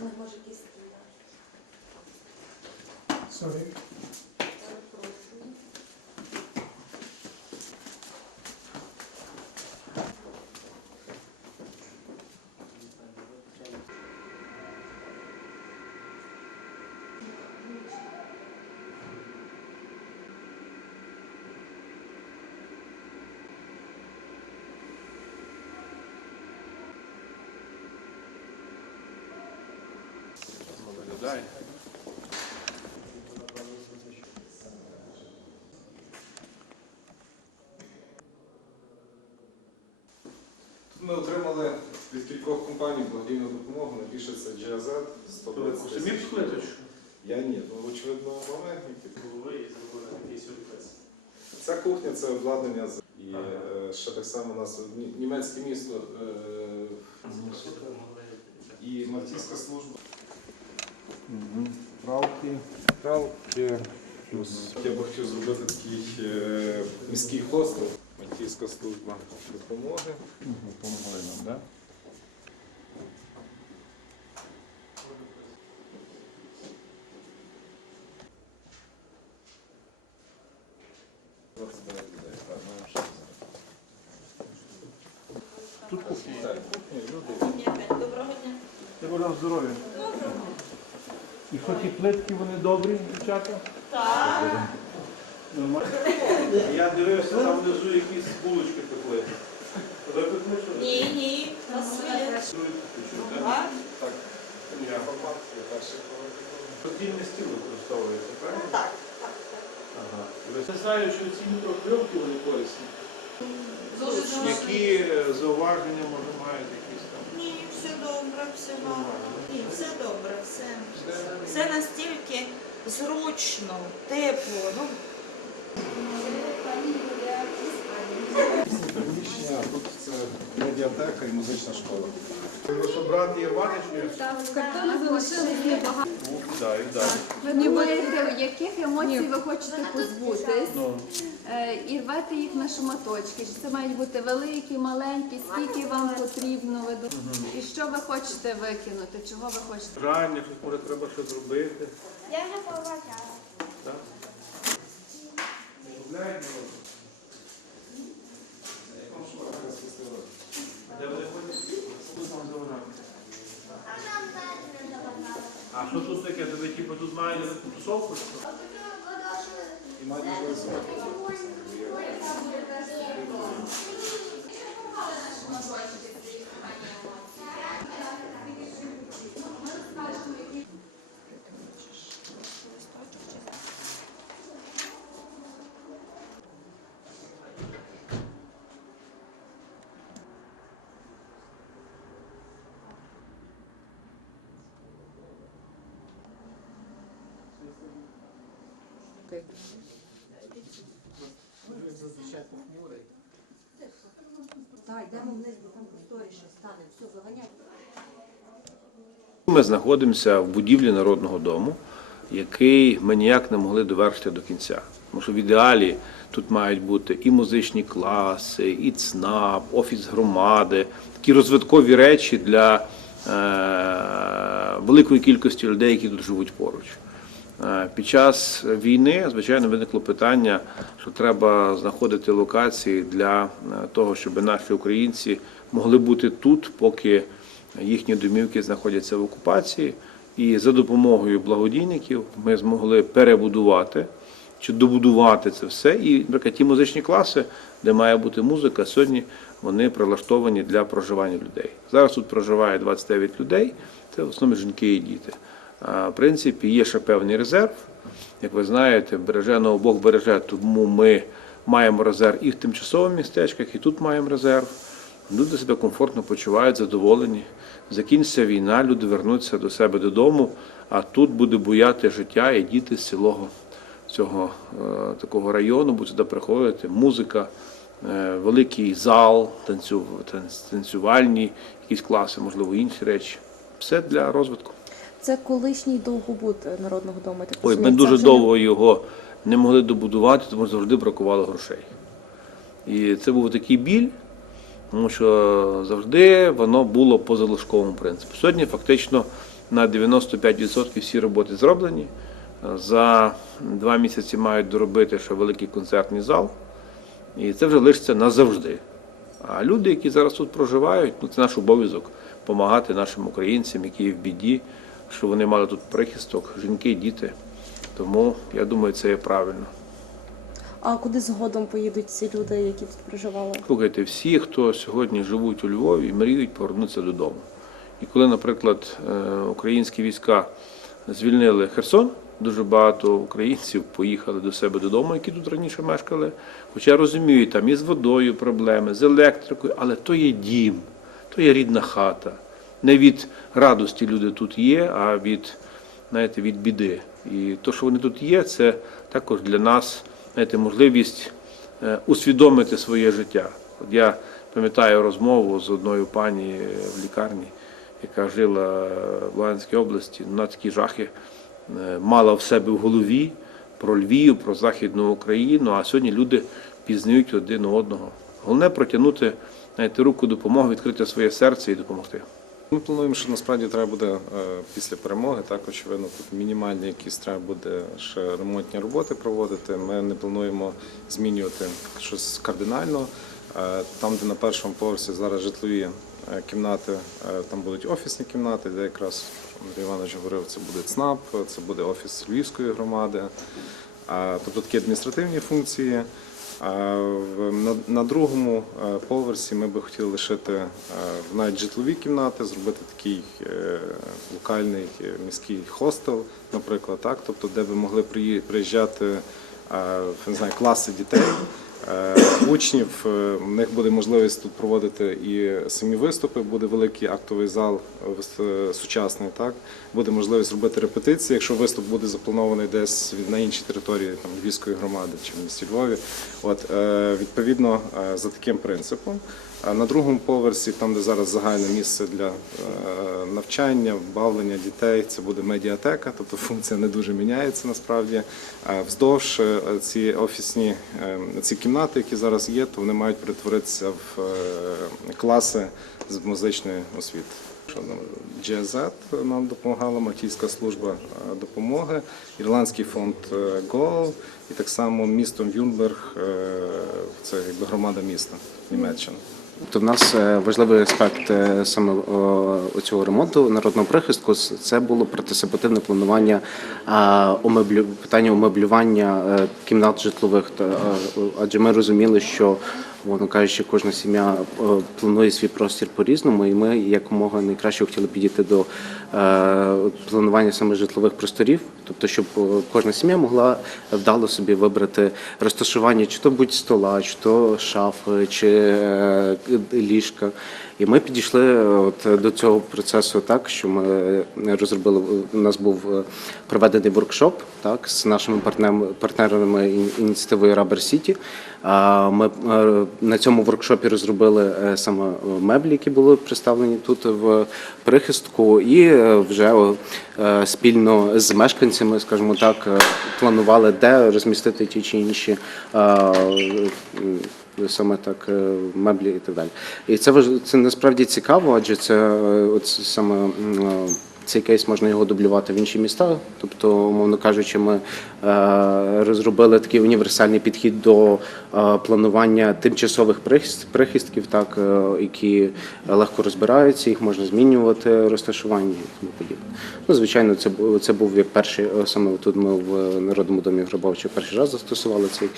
Ну, може, кістки. Sorry. Виглядає. Тут ми отримали від кількох компаній благодійну допомогу, найбільше це GAZ, 120 Самі тисяч. пішли, чи? Я ні, ну очевидно вони. Голови і зробили такий сюрприз. Ця кухня це обладнання з- і Ага. е, ще так само у нас ні- німецьке місто е, і мальтійська служба. Правки. Пралки. Плюс я би хотів зробити такий е, міський хостел. Мальтійська служба допомоги. Помогли нам, да? Тут кухня. Так. Доброго дня. Вам здоров'я. І хоч і плитки вони добрі, дівчата? Так. Я дивився, там внизу якісь булочки пекли. Ви пекли що? Ні, ні, на своє. Так, я формат, я перший поверх. Стіл використовується, правильно? Так. Ага. Ви знаю, що ці мікрокльовки вони корисні. Які е, зауваження може мають якісь там? Ні, все добре. Ні, все добре, все. Все настільки зручно, тепло. Ну, Приміщення, тут це медіатека і музична школа. Ви що брати і рвати чи ні? В залишилось небагато. І так. Ви думаєте, яких емоцій ви хочете позбутись? Е, І рвете їх на шматочки. Це мають бути великі, маленькі, скільки вам потрібно? Ви ду- І що ви хочете викинути? Чого ви хочете? Рання, щось може треба ще зробити. Я вже побачила. Так? Гуляють народ? Де вони ходять? Тут там заважають. А нам заважали. А що тут ви типу тут маєте тусовку? І мають можливість зробити. Ми знаходимося в будівлі Народного дому, який ми ніяк не могли довершити до кінця. Тому що в ідеалі тут мають бути і музичні класи, і ЦНАП, офіс громади, такі розвиткові речі для е, великої кількості людей, які тут живуть поруч. Е, Під час війни, звичайно, виникло питання, що треба знаходити локації для е, того, щоб наші українці могли бути тут, поки їхні домівки знаходяться в окупації. І за допомогою благодійників ми змогли перебудувати чи добудувати це все. І, наприклад, ті музичні класи, де має бути музика, сьогодні вони прилаштовані для проживання людей. Зараз тут проживає 29 людей, це в основному жінки і діти. В принципі, є ще певний резерв. Як ви знаєте, береженого Бог береже, тому ми маємо резерв і в тимчасових містечках, і тут маємо резерв. Люди себе комфортно почувають, задоволені. Закінчиться війна, люди вернуться до себе додому, а тут буде буяти життя і діти з цілого цього е, такого району будуть сюди приходити. Музика, е, великий зал, танцю, танц- танцювальні якісь класи, можливо, інші речі. Все для розвитку. Це колишній довгобуд народного дому. так Ой, ми дуже довго його не могли добудувати, тому завжди бракувало грошей. І це був такий біль, тому що завжди воно було по залишковому принципу. Сьогодні фактично на 95% всі роботи зроблені. За два місяці мають доробити ще великий концертний зал, і це вже лишиться назавжди. А люди, які зараз тут проживають, ну це наш обов'язок допомагати нашим українцям, які в біді, що вони мали тут прихисток, жінки, діти. Тому я думаю, це є правильно. А куди згодом поїдуть ці люди, які тут проживали? Слухайте, всі, хто сьогодні живуть у Львові, мріють повернутися додому. І коли, наприклад, е, українські війська звільнили Херсон, дуже багато українців поїхали до себе додому, які тут раніше мешкали. Хоча я розумію, там і з водою проблеми, з електрикою, але то є дім, то є рідна хата. Не від радості люди тут є, а від, знаєте, від біди. І то, що вони тут є, це також для нас знаєте, можливість е, усвідомити своє життя. От я пам'ятаю розмову з одною пані в лікарні, яка жила в Луганській області. Вона такі жахи е, мала в себе в голові про Львів, про Західну Україну, а сьогодні люди пізнають один одного. Головне протягнути знаєте, руку допомоги, відкрити своє серце і допомогти. Ми плануємо, що насправді треба буде е, після перемоги, так очевидно, тут мінімальні якісь треба буде ще ремонтні роботи проводити. Ми не плануємо змінювати щось кардинально. Е, Там, де на першому поверсі зараз житлові е, кімнати, там будуть офісні кімнати, де якраз Андрій Іванович говорив, це буде ЦНАП, це буде офіс Львівської громади. Тобто такі адміністративні функції. На, другому е, поверсі ми би хотіли лишити е, навіть житлові кімнати, зробити такий е, локальний міський хостел, наприклад, так, тобто, де би могли приї- приїжджати не знаю, класи дітей. Е, Учнів Е, в них буде можливість тут проводити і самі виступи. Буде великий актовий зал е, сучасний. Так буде можливість робити репетиції, якщо виступ буде запланований десь на іншій території там Львівської громади чи в місті Львові. От відповідно за таким принципом. А на другому поверсі, там де зараз загальне місце для е, навчання, бавлення дітей, це буде медіатека, тобто функція не дуже міняється насправді. Вздовж е, ці офісні е, ці кімнати, які зараз є, то вони мають перетворитися в класи з музичної освіти. GZ нам допомагала, Мальтійська служба допомоги, Ірландський фонд ГОЛ і так само містом Вюнберг, е, це якби громада міста Німеччина. То в нас е, важливий аспект е, саме цього ремонту народного прихистку це було протисипативне планування питання омеблювання е, кімнат житлових. Адже ми розуміли, що воно кажучи, кожна сім'я е, планує свій простір по-різному, і ми якомога найкраще хотіли підійти до е, планування саме житлових просторів, тобто, щоб е, кожна сім'я могла вдало собі вибрати розташування, чи то будь стола, чи то шафи, чи ліжка. І ми підійшли е, от до цього процесу так, що ми е, розробили. У нас був е, проведений воркшоп так з нашими партнерами партнерами ін- ініціативою Rubber City. Ми е, на цьому воркшопі розробили е, саме е, меблі, які були представлені тут в прихистку, і е, вже е, спільно з мешканцями, скажімо так, е, планували, де розмістити ті чи інші. Саме так е, меблі і так далі. І це це насправді цікаво, адже це е, от саме е, цей кейс можна його дублювати в інші міста. Тобто, умовно кажучи, ми е, розробили такий універсальний підхід до е, планування тимчасових прихист- прихистків, так е, які легко розбираються, їх можна змінювати розташування тому подібне. Ну, звичайно, це бу- це був як перший саме тут. Ми в народному домі Гробовича перший раз застосували цей,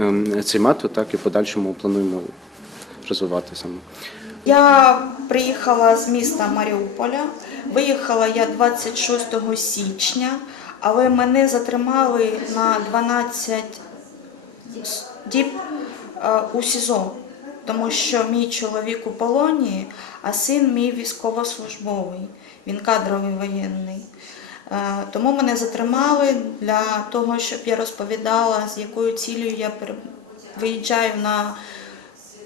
ем, цей метод, так і в подальшому плануємо розвивати саме. Я приїхала з міста Маріуполя. Виїхала я 26 січня, але мене затримали на 12 діб е, у СІЗО, тому що мій чоловік у полоні, а син мій військовослужбовий, він кадровий воєнний. Е, Тому мене затримали для того, щоб я розповідала, з якою цілею я виїжджаю на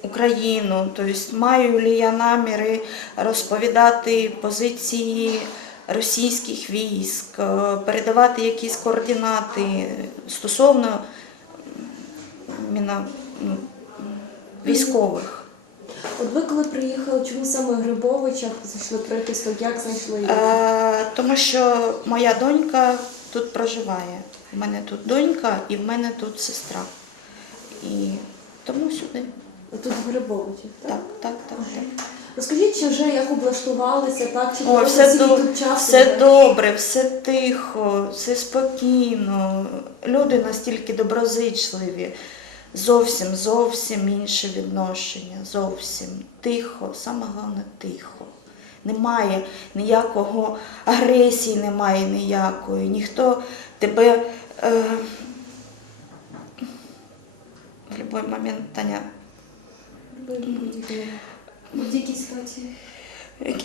Україну, тобто маю ли я наміри розповідати позиції російських військ, е, передавати якісь координати стосовно м, іменно, ну, військових. От ви коли приїхали, чому саме Грибовичах знайшли прихисток, як знайшли його? Е, тому що моя донька тут проживає. У мене тут донька і в мене тут сестра. І тому сюди. Тут в Грибовичах, так? Так, так, так, так. Розкажіть, чи вже як облаштувалися, так? Чи було все, до, тут часу? все добре, все тихо, все спокійно. Люди настільки доброзичливі. Зовсім, зовсім інше відношення. Зовсім тихо, саме головне тихо. Немає ніякого агресії, немає ніякої. Ніхто тебе е, в будь-який момент Таня В будь-якій ситуації.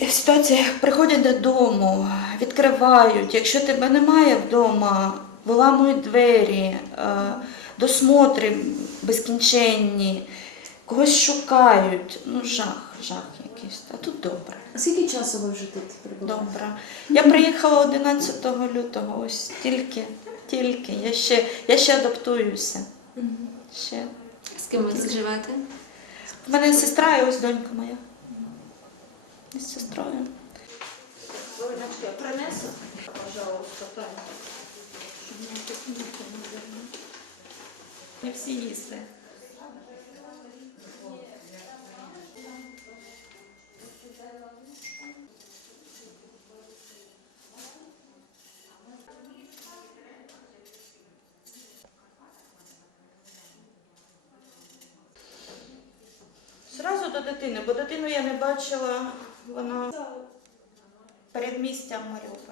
Ситуація приходять додому, відкривають. Якщо тебе немає вдома, виламують двері, е, досмотри безкінченні, когось шукають. Ну, жах, жах якийсь. А тут добре. А скільки часу ви вже тут перебуваєте? Добре. Я приїхала 11 лютого, ось тільки, тільки. Я ще, я ще адаптуюся. Ще. З ким ви живете? У мене сестра і ось донька моя. Із сестрою. Принесу? Пожалуйста. Не всі їсти. До дитини, бо дитину я не бачила, вона передмістя Маріуполя.